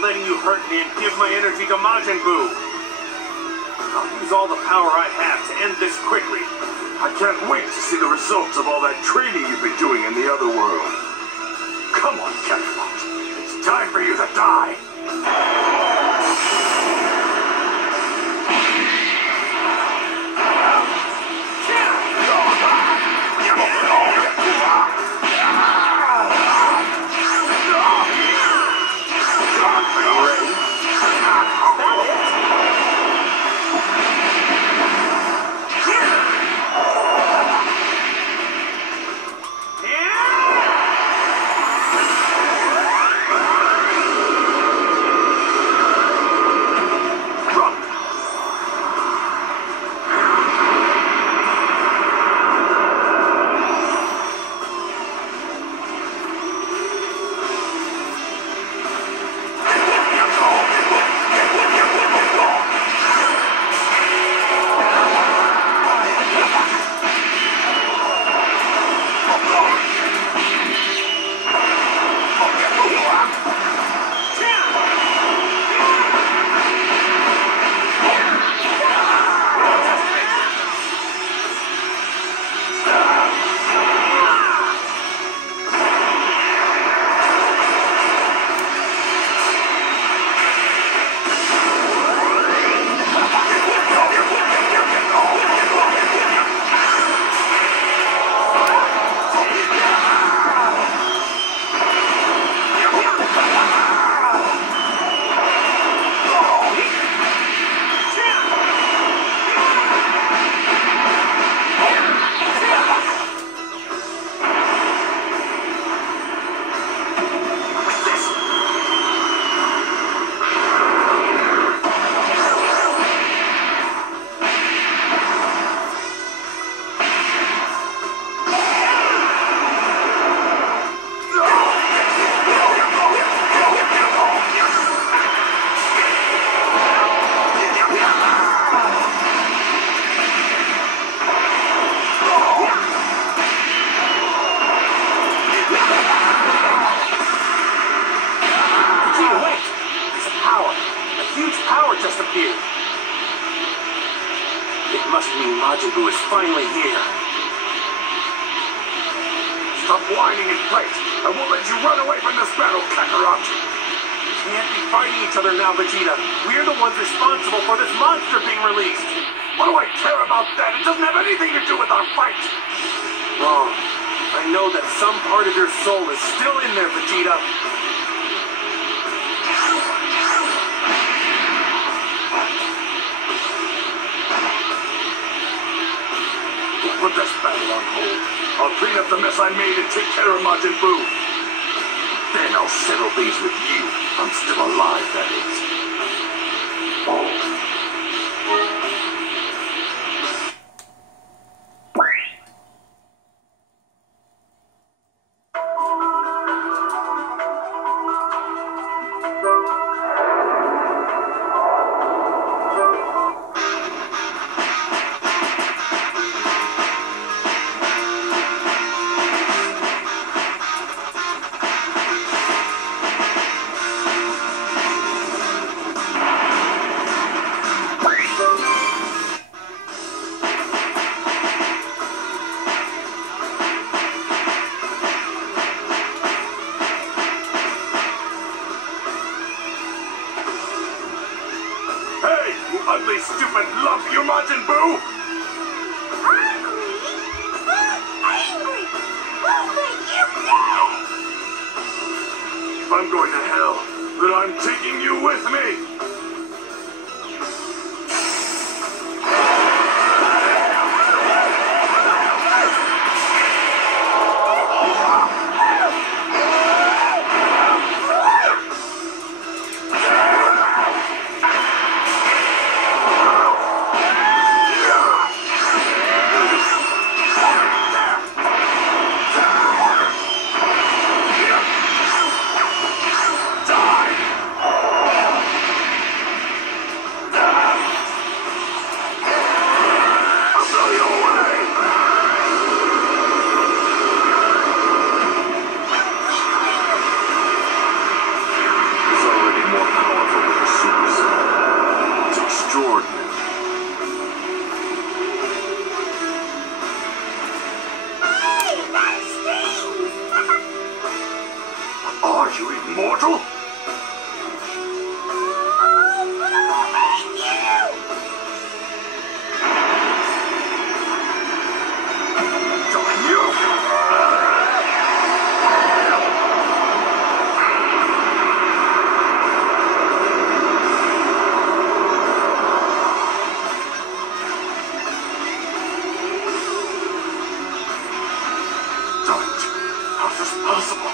Letting you hurt me and give my energy to Majin Buu. I'll use all the power I have to end this quickly. I can't wait to see the results of all that training you've been doing in the other world. Come on, Kakarot. It's time for you to die. Majin Buu is finally here. Stop whining and fight. I won't let you run away from this battle, Kakarot. We can't be fighting each other now, Vegeta. We're the ones responsible for this monster being released. What do I care about that? It doesn't have anything to do with our fight. Wrong. I know that some part of your soul is still in there, Vegeta. Put this battle on hold. I'll clean up the mess I made and take care of Majin Buu. Then I'll settle things with you. I'm still alive, that is. Ugly, stupid lump, you Majin Buu! Hungry? But angry! Who'll make you dead? If I'm going to hell, then I'm taking you with me! Die! Are you immortal? Darn you! How's this possible?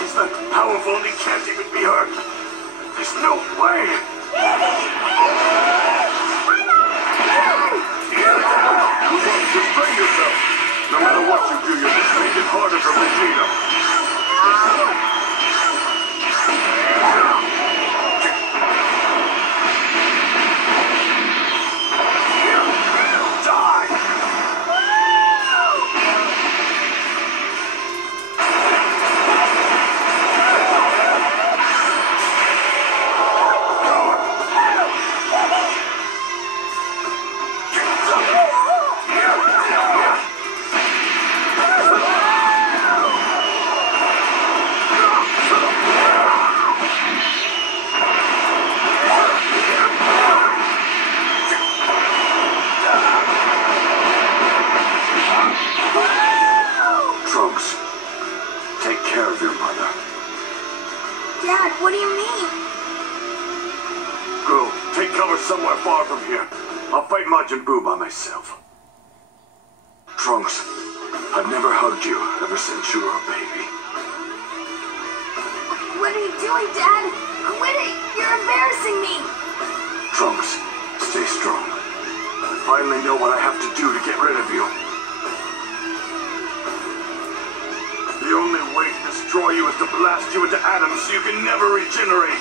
He's that powerful and he can't even be hurt. There's no way. Restrain yourself. No matter what you do, you're just making it harder for Vegeta. Dad, what do you mean? Go, take cover somewhere far from here. I'll fight Majin Buu by myself. Trunks, I've never hugged you ever since you were a baby. What are you doing, Dad? Quit it! You're embarrassing me! Trunks, stay strong. I finally know what I have to do to get rid of you. The only way to destroy you is to blast you into atoms so you can never regenerate.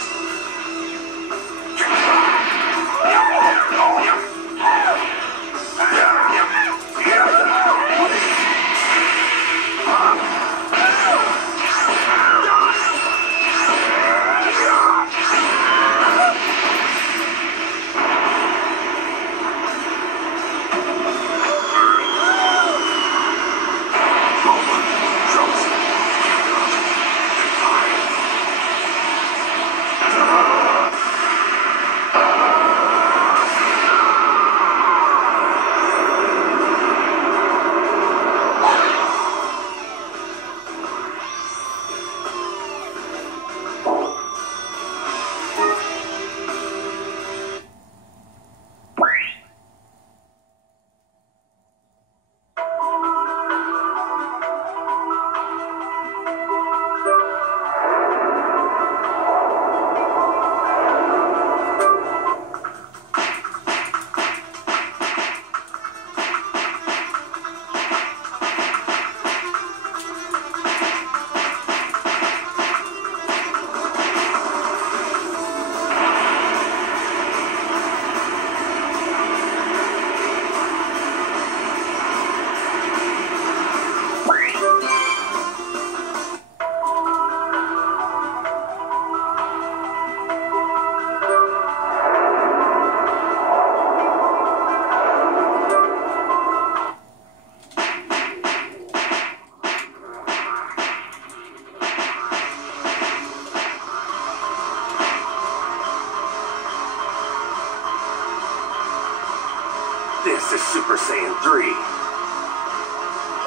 This is Super Saiyan 3. You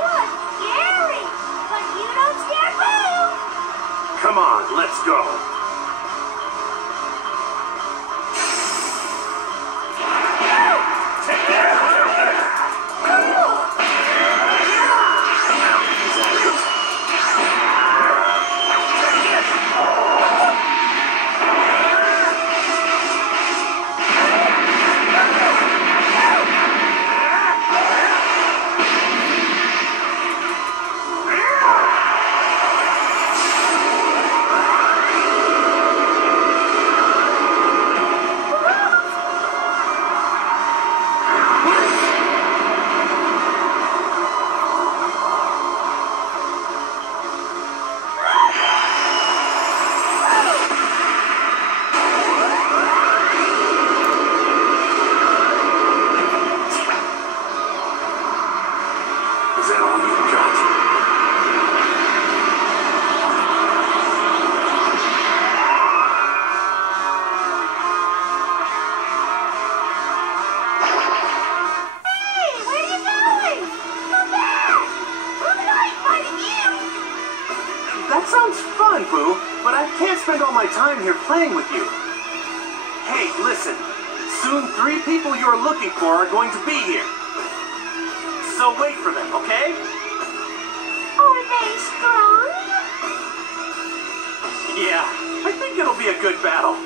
look scary, but you don't scare Boo! Come on, let's go. can't spend all my time here playing with you. Hey, listen. Soon 3 people you're looking for are going to be here. So wait for them, okay? Are they strong? Yeah, I think it'll be a good battle.